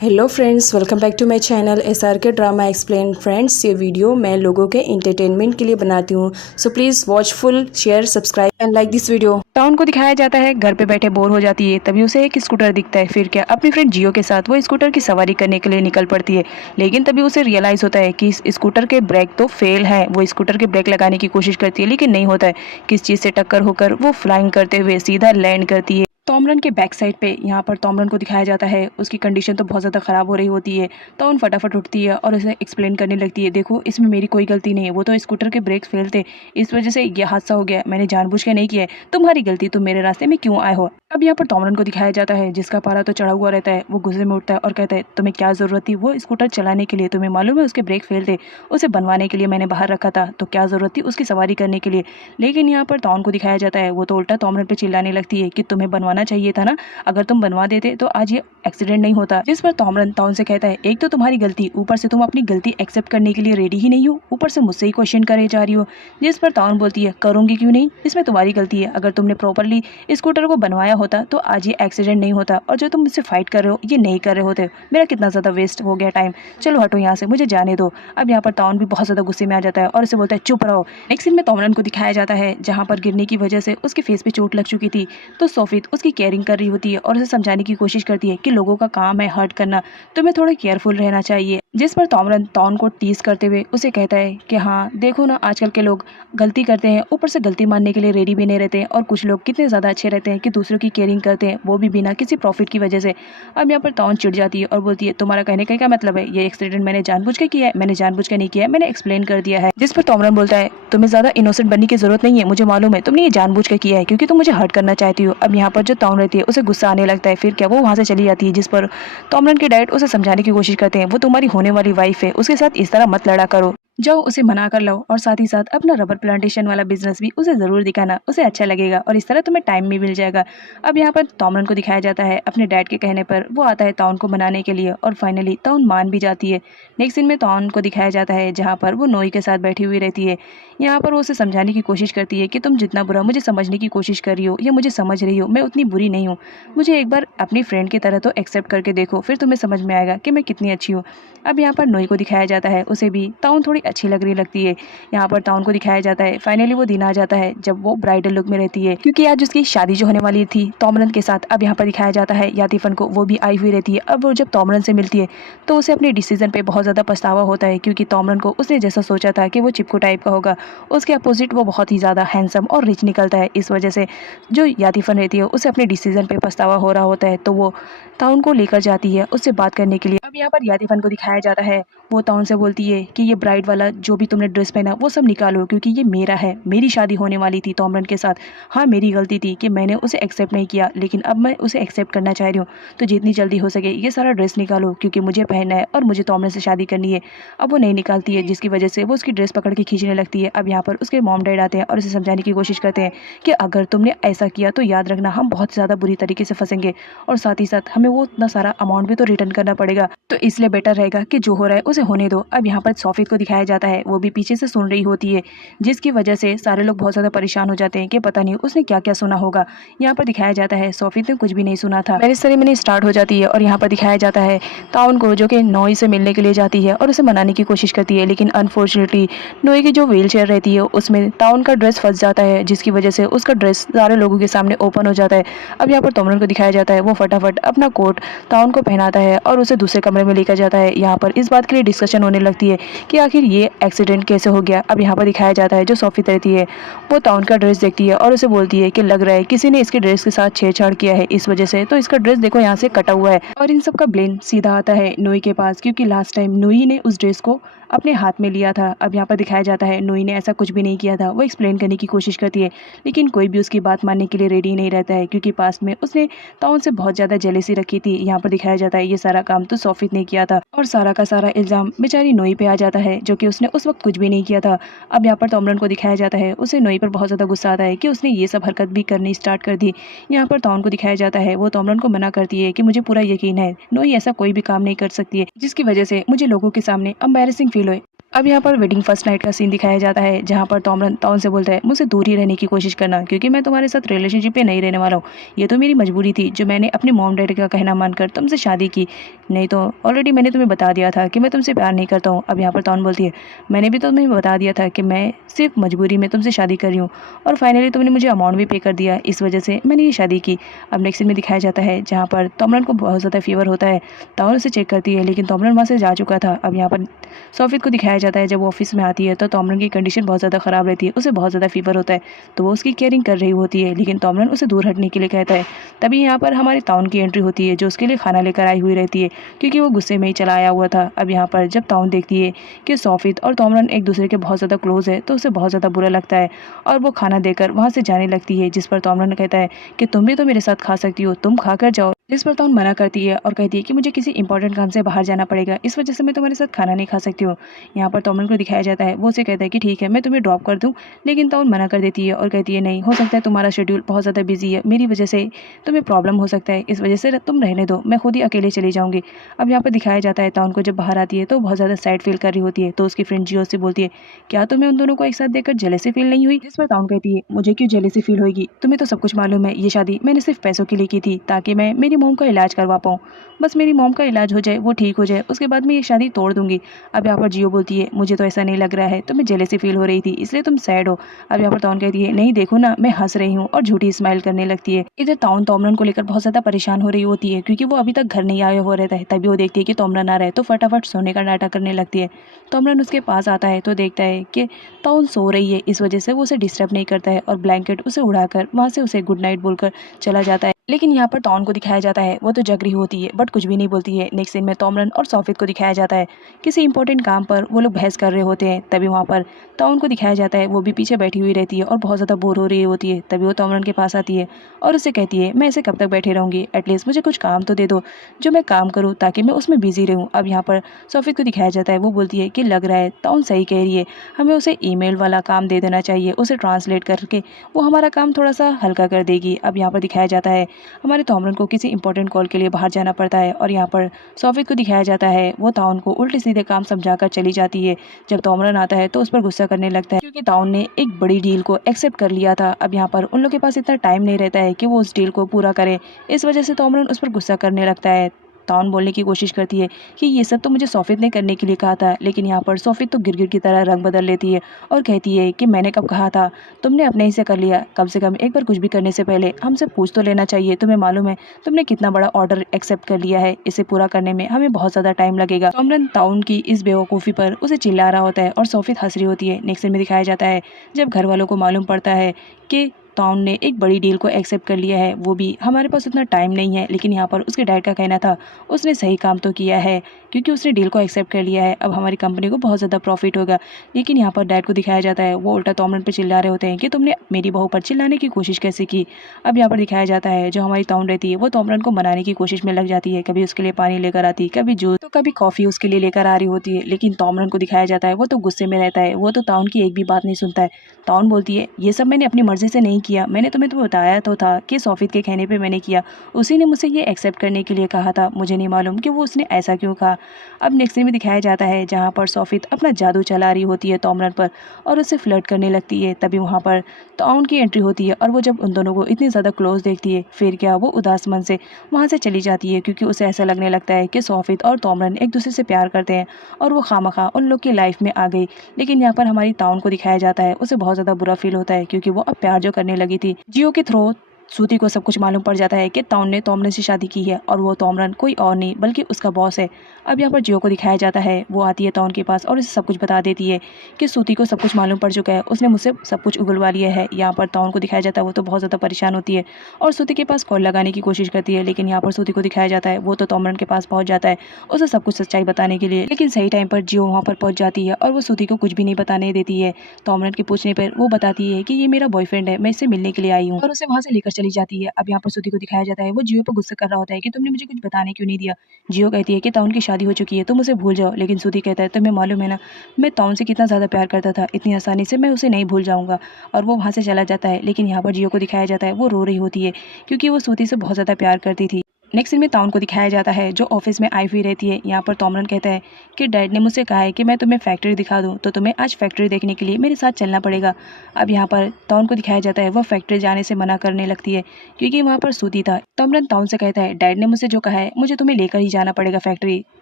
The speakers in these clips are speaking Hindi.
Hello friends, welcome back to my channel SRK drama explain. Friends, ये वीडियो मैं लोगों के एंटरटेनमेंट के लिए बनाती हूँ, so please watch full, share, subscribe and like this video. Town को दिखाया जाता है, घर पे बैठे बोर हो जाती है, तभी उसे एक स्कूटर दिखता है। फिर क्या, अपनी फ्रेंड जियो के साथ वो स्कूटर की सवारी करने के लिए निकल पड़ती है। लेकिन तभी उसे रियलाइज़ होता है कि इस स्कूटर के ब्रेक तो फेल है। वो स्कूटर के ब्रेक लगाने की कोशिश करती है लेकिन नहीं होता है। किस चीज़ से टक्कर होकर वो फ्लाइंग करते हुए सीधा लैंड करती है तोमरन के बैक साइड पे। यहाँ पर तोमरन को दिखाया जाता है, उसकी कंडीशन तो बहुत ज़्यादा ख़राब हो रही होती है। तो उन फटाफट उठती है और उसे एक्सप्लेन करने लगती है, देखो इसमें मेरी कोई गलती नहीं है, वो तो स्कूटर के ब्रेक फेल थे, इस वजह से यह हादसा हो गया, मैंने जानबूझ के नहीं किया है, तुम्हारी गलती, तुम मेरे रास्ते में क्यों आए हो। अब यहाँ पर तोमरन को दिखाया जाता है, जिसका पारा तो चढ़ा हुआ रहता है, वो गुस्से में उठता है और कहता है, तुम्हें क्या ज़रूरत थी वो स्कूटर चलाने के लिए, तुम्हें मालूम है उसके ब्रेक फेल थे, उसे बनवाने के लिए मैंने बाहर रखा था, तो क्या ज़रूरत थी उसकी सवारी करने के लिए। लेकिन यहाँ पर तोन को दिखाया जाता है, वो तो उल्टा तोमरन पे चिल्लाने लगती है कि तुम्हें बनवाना चाहिए था ना, अगर तुम बनवा देते तो आज ये एक्सीडेंट नहीं होता। जिस पर तोमरन तोन से कहता है, एक तो तुम्हारी गलती, ऊपर से तुम अपनी गलती एक्सेप्ट करने के लिए रेडी ही नहीं हो, ऊपर से मुझसे ही क्वेश्चन करे जा रही हो। जिस पर तोन बोलती है, करूंगी क्यों नहीं, इसमें तुम्हारी गलती है, अगर तुमने प्रॉपरली स्कूटर को बनवाया होता तो आज ये एक्सीडेंट नहीं होता, और जो तुम मुझसे फाइट कर रहे हो ये नहीं कर रहे होते, मेरा कितना ज़्यादा वेस्ट हो गया टाइम, चलो हटो यहाँ से, मुझे जाने दो। अब यहाँ पर तोन भी बहुत ज़्यादा गुस्से में आ जाता है और उसे बोलता है, चुप रहो। नेक्स्ट सीन में तोमरन को दिखाया जाता है, जहाँ पर गिरने की वजह से उसके फेस पे चोट लग चुकी थी, तो सोफित उसकी केयरिंग कर रही होती है और उसे समझाने की कोशिश करती है कि लोगों का काम है हर्ट करना, तुम्हें थोड़ा केयरफुल रहना चाहिए। जिस पर तोमरन तोन को टीज करते हुए उसे कहता है कि हाँ देखो ना, आजकल के लोग गलती करते हैं, ऊपर से गलती मानने के लिए रेडी भी नहीं रहते हैं, और कुछ लोग कितने ज़्यादा अच्छे रहते हैं कि दूसरों की केयरिंग करते हैं, वो भी बिना किसी प्रॉफिट की वजह से। अब यहाँ पर तोन चिढ़ जाती है और बोलती है, तुम्हारा कहने का क्या मतलब है, ये एक्सीडेंट मैंने जानबूझ के किया है, मैंने जानबूझ के नहीं किया है, मैंने एक्सप्लेन कर दिया है। जिस पर तोमरन बोलता है, तुम्हें ज़्यादा इनोसेंट बनने की जरूरत नहीं है, मुझे मालूम है तुमने ये जानबूझ के किया है क्योंकि तुम मुझे हर्ट करना चाहती हो। अब यहाँ पर जो तोन रहती है उसे गुस्सा आने लगता है, फिर क्या, वो वहाँ से चली जाती है। जिस पर तोमरन के डैड उसे समझाने की कोशिश करते हैं, वो तुम्हारी होने वाली वाइफ है, उसके साथ इस तरह मत लड़ा करो, जाओ उसे मना कर लो, और साथ ही साथ अपना रबर प्लांटेशन वाला बिजनेस भी उसे ज़रूर दिखाना, उसे अच्छा लगेगा और इस तरह तुम्हें टाइम भी मिल जाएगा। अब यहाँ पर तोमरन को दिखाया जाता है, अपने डैड के कहने पर वो आता है तोन को मनाने के लिए, और फाइनली तोन मान भी जाती है। नेक्स्ट सीन में तोन को दिखाया जाता है, जहाँ पर वो नोई के साथ बैठी हुई रहती है। यहाँ पर वो उसे समझाने की कोशिश करती है कि तुम जितना बुरा मुझे समझने की कोशिश कर रही हो या मुझे समझ रही हो, मैं उतनी बुरी नहीं हूँ, मुझे एक बार अपनी फ्रेंड की तरह तो एक्सेप्ट करके देखो, फिर तुम्हें समझ में आएगा कि मैं कितनी अच्छी हूँ। अब यहाँ पर नोई को दिखाया जाता है, उसे भी ताउन थोड़ी अच्छी लगने लगती है। यहाँ पर ताउन को दिखाया जाता है, फाइनली वो दिन आ जाता है जब वो ब्राइडल लुक में रहती है, क्योंकि आज उसकी शादी जो होने वाली थी तोमरन के साथ। अब यहाँ पर दिखाया जाता है यातिफन को, वो भी आई हुई रहती है। अब वो जब तोमरन से मिलती है तो उसे अपने डिसीजन पे बहुत ज़्यादा पछतावा होता है, क्योंकि तोमरन को उसने जैसा सोचा था कि वो चिपको टाइप का होगा, उसके अपोजिट वो बहुत ही ज़्यादा हैंडसम और रिच निकलता है। इस वजह से जो यातिफन रहती है उसे अपने डिसीजन पे पछतावा हो रहा होता है, तो वो ताउन को लेकर जाती है उससे बात करने के लिए। अब यहाँ पर यातिफन को दिखाया जाता है, वो ताउन से बोलती है कि ये ब्राइड वाला जो भी तुमने ड्रेस पहना वो सब निकालो, क्योंकि ये मेरा है, मेरी शादी होने वाली थी तोमरन के साथ। हाँ मेरी गलती थी कि मैंने उसे एक्सेप्ट नहीं किया, लेकिन अब मैं उसे एक्सेप्ट करना चाह रही हूँ, तो जितनी जल्दी हो सके ये सारा ड्रेस निकालो, क्योंकि मुझे पहनना है और मुझे तोमरन से शादी करनी है। अब वो नहीं निकालती है, जिसकी वजह से वो उसकी ड्रेस पकड़ के खींचने लगती है। अब यहाँ पर उसके मॉम डैड आते हैं और उसे समझाने की कोशिश करते हैं कि अगर तुमने ऐसा किया तो याद रखना हम बहुत ज़्यादा बुरी तरीके से फंसेंगे, और साथ ही साथ हमें वो इतना सारा अमाउंट भी तो रिटर्न करना पड़ेगा, तो इसलिए बेटर रहेगा कि जो हो रहा है उसे होने दो। अब यहाँ पर सोफित को दिखाया जाता है, वो भी पीछे से सुन रही होती है, जिसकी वजह से सारे लोग बहुत ज़्यादा परेशान हो जाते हैं कि पता नहीं उसने क्या क्या सुना होगा। यहाँ पर दिखाया जाता है सोफित ने कुछ भी नहीं सुना था। मैरिज सेरेमनी स्टार्ट हो जाती है और यहाँ पर दिखाया जाता है ताउन को, जो कि नोई से मिलने के लिए जाती है और उसे मनाने की कोशिश करती है, लेकिन अनफॉर्चुनेटली नोई की जो व्हील चेयर रहती है उसमें ताउन का ड्रेस फंस जाता है, जिसकी वजह से उसका ड्रेस सारे लोगों के सामने ओपन हो जाता है। अब यहाँ पर तोमरन को दिखाया जाता है, वो फटाफट अपना कोट ताउन को पहनाता है और उसे दूसरे कमरे में लेकर जाता है। यहाँ पर इस बात के लिए डिस्कशन होने लगती है कि आखिर ये एक्सीडेंट कैसे हो गया। अब यहाँ पर दिखाया जाता है जो सोफित रहती है वो ताउन का ड्रेस देखती है और उसे बोलती है कि लग रहा है किसी ने इसके ड्रेस के साथ छेड़छाड़ किया है, इस वजह से तो इसका ड्रेस देखो यहाँ से कटा हुआ है। और इन सब का ब्लेम सीधा आता है नोई के पास, क्योंकि लास्ट टाइम नोई ने उस ड्रेस को अपने हाथ में लिया था। अब यहाँ पर दिखाया जाता है नोई ने ऐसा कुछ भी नहीं किया था, वो एक्सप्लेन करने की कोशिश करती है, लेकिन कोई भी उसकी बात मानने के लिए रेडी नहीं रहता है, क्योंकि पास्ट में उसने ताउन से बहुत ज़्यादा जेलेसी रखी थी। यहाँ पर दिखाया जाता है ये सारा काम तो सोफित ने किया था, और सारा का सारा इल्ज़ाम बेचारी नोई पे आ जाता है, जो कि उसने उस वक्त कुछ भी नहीं किया था। अब यहाँ पर तोमरन को दिखाया जाता है, उसे नोई पर बहुत ज़्यादा गुस्सा आता है कि उसने ये सब हरकत भी करनी स्टार्ट कर दी। यहाँ पर ताउन को दिखाया जाता है, वो तोमरन को मना करती है कि मुझे पूरा यकीन है नोई ऐसा कोई भी काम नहीं कर सकती है जिसकी वजह से मुझे लोगों के सामने एम्बैरेसिंग फील हो। अब यहाँ पर वेडिंग फर्स्ट नाइट का सीन दिखाया जाता है, जहाँ पर तोमरन ताउन से बोलता है मुझसे दूर ही रहने की कोशिश करना, क्योंकि मैं तुम्हारे साथ रिलेशनशिप में नहीं रहने वाला हूँ। ये तो मेरी मजबूरी थी जो मैंने अपने मॉम डैडी का कहना मानकर तुमसे शादी की, नहीं तो ऑलरेडी मैंने तुम्हें बता दिया था कि मैं तुमसे प्यार नहीं करता हूँ। अब यहाँ पर ताउन बोलती है मैंने भी तुम्हें बता दिया था कि मैं सिर्फ मजबूरी में तुमसे शादी कर रही हूँ, और फाइनली तुमने मुझे अमाउंट भी पे कर दिया, इस वजह से मैंने ये शादी की। अब नेक्स्ट सीन में दिखाया जाता है जहाँ पर तोमरन को बहुत ज़्यादा फीवर होता है। ताउन उसे चेक करती है, लेकिन तोमरन वहाँ से जा चुका था। अब यहाँ पर सोफित को दिखाया जाता है जब वो ऑफिस में आती है तो तोमरन की कंडीशन बहुत ज़्यादा ख़राब रहती है, उसे बहुत ज़्यादा फीवर होता है, तो वो उसकी केयरिंग कर रही होती है, लेकिन तोमरन उसे दूर हटने के लिए कहता है। तभी यहाँ पर हमारी ताउन की एंट्री होती है, जो उसके लिए खाना लेकर आई हुई रहती है, क्योंकि वो गुस्से में ही चला आया हुआ था। अब यहाँ पर जब ताउन देखती है कि सोफित और तोमरन एक दूसरे के बहुत ज़्यादा क्लोज है, तो उसे बहुत ज़्यादा बुरा लगता है और वो खाना देकर वहाँ से जाने लगती है, जिस पर तोमरन कहता है कि तुम भी तो मेरे साथ खा सकती हो, तुम खा कर जाओ। जिस पर ताउन मना करती है और कहती है कि मुझे किसी इंपॉर्टेंट काम से बाहर जाना पड़ेगा, इस वजह से मैं तुम्हारे साथ खाना नहीं खा सकती हूँ। यहाँ पर तोमरन को दिखाया जाता है, वो उसे कहता है कि ठीक है मैं तुम्हें ड्रॉप कर दूँ, लेकिन ताउन मना कर देती है और कहती है नहीं हो सकता है तुम्हारा शेड्यूल बहुत ज़्यादा बिजी है, मेरी वजह से तुम्हें प्रॉब्लम हो सकता है, इस वजह से तुम रहने दो, मैं खुद ही अकेले चली जाऊँगी। अब यहाँ पर दिखाया जाता है ताउन को जब बाहर आती है तो बहुत ज़्यादा सैड फील कर रही होती है, तो उसकी फ्रेंड जियो से बोलती है क्या तुम्हें उन दोनों को एक साथ देखकर जेलसी फील नहीं हुई। जिस पर ताउन कहती है मुझे क्यों जेलसी फील होगी, तुम्हें तो सब कुछ मालूम है, ये शादी मैंने सिर्फ पैसों के लिए की थी ताकि मैं मेरी मॉम का इलाज करवा पाऊँ, बस मेरी मॉम का इलाज हो जाए, वो ठीक हो जाए, उसके बाद मैं ये शादी तोड़ दूंगी। अब यहाँ पर जियो बोलती है मुझे तो ऐसा नहीं लग रहा है, तुम्हें जेलसी फील हो रही थी इसलिए तुम सैड हो। अब यहाँ पर ताउन कहती है नहीं देखो ना मैं हंस रही हूँ, और झूठी स्माइल करने लगती है। इधर ताउन तोमरन को लेकर बहुत ज़्यादा परेशान हो रही होती है, क्योंकि वो अभी तक घर नहीं आया हुआ रहता है। तभी वो देखती है कि तोमरन आ रहा है, तो फटाफट सोने का नाटक करने लगती है। तोमरन उसके पास आता है तो देखता है कि ताउन सो रही है, इस वजह से वो उसे डिस्टर्ब नहीं करता है और ब्लैंकेट उसे उड़ाकर वहाँ से उसे गुड नाइट बोलकर चला जाता है। लेकिन यहाँ पर ताउन को दिखाया जाता है वो तो जग रही होती है बट कुछ भी नहीं बोलती है। नेक्स्ट सीन में तोमरन और सोफित को दिखाया जाता है, किसी इंपॉर्टेंट काम पर वो लोग बहस कर रहे होते हैं। तभी वहाँ पर ताउन को दिखाया जाता है, वो भी पीछे बैठी हुई रहती है और बहुत ज़्यादा बोर हो रही होती है। तभी वो तोमरन के पास आती है और उससे कहती है मैं ऐसे कब तक बैठी रहूँगी, एटलीस्ट मुझे कुछ काम तो दे दो जो मैं काम करूँ ताकि मैं उसमें बिजी रहूँ। अब यहाँ पर सोफित को दिखाया जाता है, वो बोलती है कि लग रहा है ताउन सही कह रही है, हमें उसे ईमेल वाला काम दे देना चाहिए, उसे ट्रांसलेट करके वो हमारा काम थोड़ा सा हल्का कर देगी। अब यहाँ पर दिखाया जाता है हमारे तोमरन को किसी इंपॉर्टेंट कॉल के लिए बाहर जाना पड़ता है, और यहाँ पर सोफित को दिखाया जाता है वो ताउन को उल्टे सीधे काम समझाकर चली जाती है। जब तोमरन आता है तो उस पर गुस्सा करने लगता है, क्योंकि ताउन ने एक बड़ी डील को एक्सेप्ट कर लिया था। अब यहाँ पर उन लोग के पास इतना टाइम नहीं रहता है कि वो उस डील को पूरा करे, इस वजह से तोमरन उस पर गुस्सा करने लगता है। ताउन बोलने की कोशिश करती है कि ये सब तो मुझे सोफित ने करने के लिए कहा था, लेकिन यहाँ पर सोफित तो गिरगिट की तरह रंग बदल लेती है और कहती है कि मैंने कब कहा था, तुमने अपने ही से कर लिया, कम से कम एक बार कुछ भी करने से पहले हमसे पूछ तो लेना चाहिए, तुम्हें मालूम है तुमने कितना बड़ा ऑर्डर एक्सेप्ट कर लिया है, इसे पूरा करने में हमें बहुत ज़्यादा टाइम लगेगा। तोमरन ताउन की इस बेवकूफ़ी पर उसे चिल्ला रहा होता है और सोफित हंस रही होती है। नेक्स्ट सीन में दिखाया जाता है जब घर वालों को मालूम पड़ता है कि ताउन ने एक बड़ी डील को एक्सेप्ट कर लिया है, वो भी हमारे पास उतना टाइम नहीं है, लेकिन यहाँ पर उसके डैड का कहना था उसने सही काम तो किया है क्योंकि उसने डील को एक्सेप्ट कर लिया है, अब हमारी कंपनी को बहुत ज़्यादा प्रॉफिट होगा। लेकिन यहाँ पर डैड को दिखाया जाता है वो उल्टा तोमरन पर चिल्ला रहे होते हैं कि तुमने मेरी बहू पर चिल्लाने की कोशिश कैसे की। अब यहाँ पर दिखाया जाता है जो हमारी ताउन रहती है वो तोमरन को मनाने की कोशिश में लग जाती है, कभी उसके लिए पानी लेकर आती, कभी जूस तो कभी कॉफ़ी उसके लिए लेकर आ रही होती है। लेकिन तोमरन को दिखाया जाता है वो तो गुस्से में रहता है, वो तो ताउन की एक भी बात नहीं सुनता है। ताउन बोलती है ये सब मैंने अपनी मर्जी से नहीं किया, मैंने तुम्हें तो बताया तो था कि सोफित के कहने पे मैंने किया, उसी ने मुझसे ये एक्सेप्ट करने के लिए कहा था, मुझे नहीं मालूम कि वो उसने ऐसा क्यों कहा। अब नेक्स्ट सीन में दिखाया जाता है जहाँ पर सोफित अपना जादू चला रही होती है तोमरन पर और उससे फ्लर्ट करने लगती है। तभी वहाँ पर ताउन की एंट्री होती है और वो जब उन दोनों को इतनी ज़्यादा क्लोज देखती है फिर क्या वो उदास मन से वहाँ से चली जाती है, क्योंकि उसे ऐसा लगने लगता है कि सोफित और तोमरन एक दूसरे से प्यार करते हैं और वो खामखा उन लोग की लाइफ में आ गई। लेकिन यहाँ पर हमारी ताउन को दिखाया जाता है उसे बहुत ज़्यादा बुरा फील होता है, क्योंकि वो अब प्यार जो करने लगी थी जियो के थ्रू सूती को सब कुछ मालूम पड़ जाता है कि ताउन ने तोमरन से शादी की है और वो तोमरन कोई और नहीं बल्कि उसका बॉस है। अब यहाँ पर जियो को दिखाया जाता है वो आती है ताउन के पास और उसे सब कुछ बता देती है कि सूती को सब कुछ मालूम पड़ चुका है, उसने मुझसे सब कुछ उगलवा लिया है। यहाँ पर ताउन को दिखाया जाता है वो तो बहुत ज़्यादा परेशान होती है और सूती के पास कॉल लगाने की कोशिश करती है, लेकिन यहाँ पर सूती को दिखाया जाता है वो तो तोमरन के पास पहुँच जाता है उसे सब कुछ सच्चाई बताने के लिए। लेकिन सही टाइम पर जियो वहाँ पर पहुँच जाती है और वो सूती को कुछ भी नहीं बताने देती है। तोमरन के पूछने पर वो बताती है कि ये मेरा बॉयफ्रेंड है, मैं इससे मिलने के लिए आई हूँ, और उसे वहाँ से लेकर चली जाती है। अब यहाँ पर सूती को दिखाया जाता है वो जियो पर गुस्सा कर रहा होता है कि तुमने मुझे कुछ बताने क्यों नहीं दिया। जियो कहती है कि ताउन की शादी हो चुकी है, तुम उसे भूल जाओ, लेकिन सूती कहता है तुम्हें मालूम है ना मैं ताउन से कितना ज़्यादा प्यार करता था, इतनी आसानी से मैं उसे नहीं भूल जाऊँगा, और वो वहाँ से चला जाता है। लेकिन यहाँ पर जियो को दिखाया जाता है वो रो रही होती है क्योंकि वो सूती से बहुत ज़्यादा प्यार करती थी। नेक्स्ट सीन में ताउन को दिखाया जाता है जो ऑफिस में आई हुई रहती है। यहाँ पर तोमरन कहता है कि डैड ने मुझसे कहा है कि मैं तुम्हें फैक्ट्री दिखा दूँ, तो तुम्हें आज फैक्ट्री देखने के लिए मेरे साथ चलना पड़ेगा। अब यहाँ पर ताउन को दिखाया जाता है वह फैक्ट्री जाने से मना करने लगती है क्योंकि वहाँ पर सूती था। तोमरन ताउन से कहता है डैड ने मुझसे जो कहा है मुझे तुम्हें लेकर ही जाना पड़ेगा फैक्ट्री।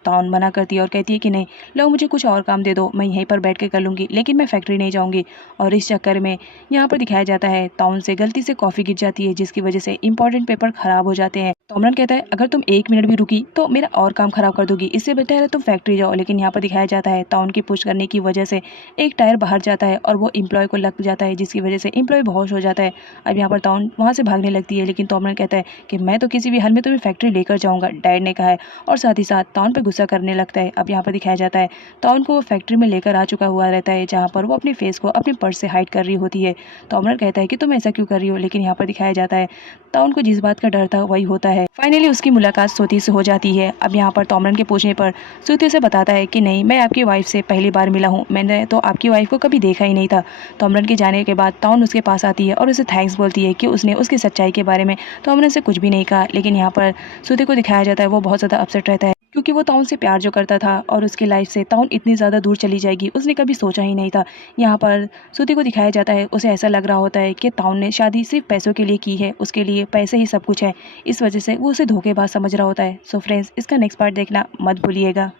ताउन मना करती है और कहती है कि नहीं, लो मुझे कुछ और काम दे दो, मैं यहीं पर बैठ के कर लूँगी, लेकिन मैं फैक्ट्री नहीं जाऊँगी। और इस चक्कर में यहाँ पर दिखाया जाता है ताउन से गलती से कॉफ़ी गिर जाती है जिसकी वजह से इंपॉर्टेंट पेपर खराब हो जाते हैं। तोमरन कहता है अगर तुम 1 मिनट भी रुकी तो मेरा और काम खराब कर दोगी, इससे बेहतर है तुम फैक्ट्री जाओ। लेकिन यहाँ पर दिखाया जाता है ताउन की पुश करने की वजह से एक टायर बाहर जाता है और वो एम्प्लॉय को लग जाता है जिसकी वजह से एम्प्लॉय बेहोश हो जाता है। अब यहाँ पर ताउन वहाँ से भागने लगती है लेकिन तोमरन कहता है कि मैं तो किसी भी हाल में तुम्हें फैक्ट्री लेकर जाऊँगा, डैड ने कहा है, और साथ ही साथ ताउन पर गुस्सा करने लगता है। अब यहाँ पर दिखाया जाता है ताउन को वो फैक्ट्री में लेकर आ चुका हुआ रहता है जहाँ पर वो अपने फेस को अपने पर्स से हाइड कर रही होती है। तोमरन कहता है कि तुम ऐसा क्यों कर रही हो, लेकिन यहाँ पर दिखाया जाता है ताउन को जिस बात का डर था वही होता है। फाइनली उसकी मुलाकात सूती से हो जाती है। अब यहाँ पर तोमरन के पूछने पर सूती से बताता है कि नहीं, मैं आपकी वाइफ से पहली बार मिला हूँ, मैंने तो आपकी वाइफ को कभी देखा ही नहीं था। तोमरन के जाने के बाद ताउन उसके पास आती है और उसे थैंक्स बोलती है कि उसने उसकी सच्चाई के बारे में तोमरन से कुछ भी नहीं कहा। लेकिन यहाँ पर सूती को दिखाया जाता है वो बहुत ज़्यादा अपसेट रहता है क्योंकि वो ताउन से प्यार जो करता था और उसकी लाइफ से ताउन इतनी ज़्यादा दूर चली जाएगी उसने कभी सोचा ही नहीं था। यहाँ पर सूती को दिखाया जाता है उसे ऐसा लग रहा होता है कि ताउन ने शादी सिर्फ पैसों के लिए की है, उसके लिए पैसे ही सब कुछ है, इस वजह से वो उसे धोखेबाज समझ रहा होता है। सो फ्रेंड्स, इसका नेक्स्ट पार्ट देखना मत भूलिएगा।